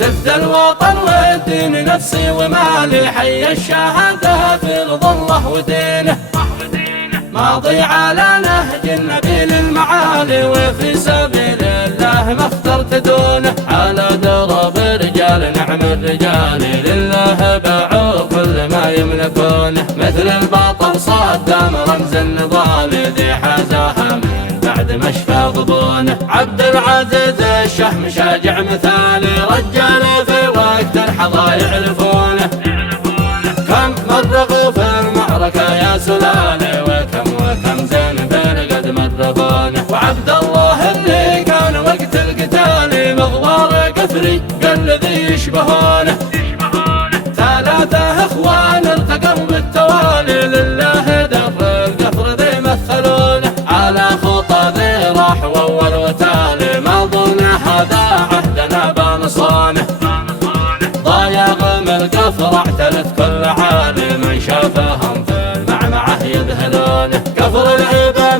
تفدى الوطن والدين نفسي ومالي، حي الشهادة في رضا الله ودينه، ماضي على نهج النبي للمعالي، وفي سبيل الله ما اخترت دونه، على درب رجال نعم الرجال لله باعوا كل ما يملكونه، مثل البطل صدام رمز النضال ذي حازاها من بعد ما شفى ضبونه، عبد العزيز الشهم شاجع مثالي، رجال في وقت الحظا يعرفونه، كم مرغوا في المعركة يا سلالة، وكم زين قد مرغونه، وعبد الله اللي كان وقت القتال مغوار كفري الذي يشبهونه، ثلاثة اخوان التقوا بالتوالي لله در القفر ذي مثلونه، على خطى ذي راح واول وتالي، ما ظن هذا عهدنا بنصانه، ضايع من القفر اعتلت كل عالي، من شافهم في المعمعة يذهلونه، كفر العيبة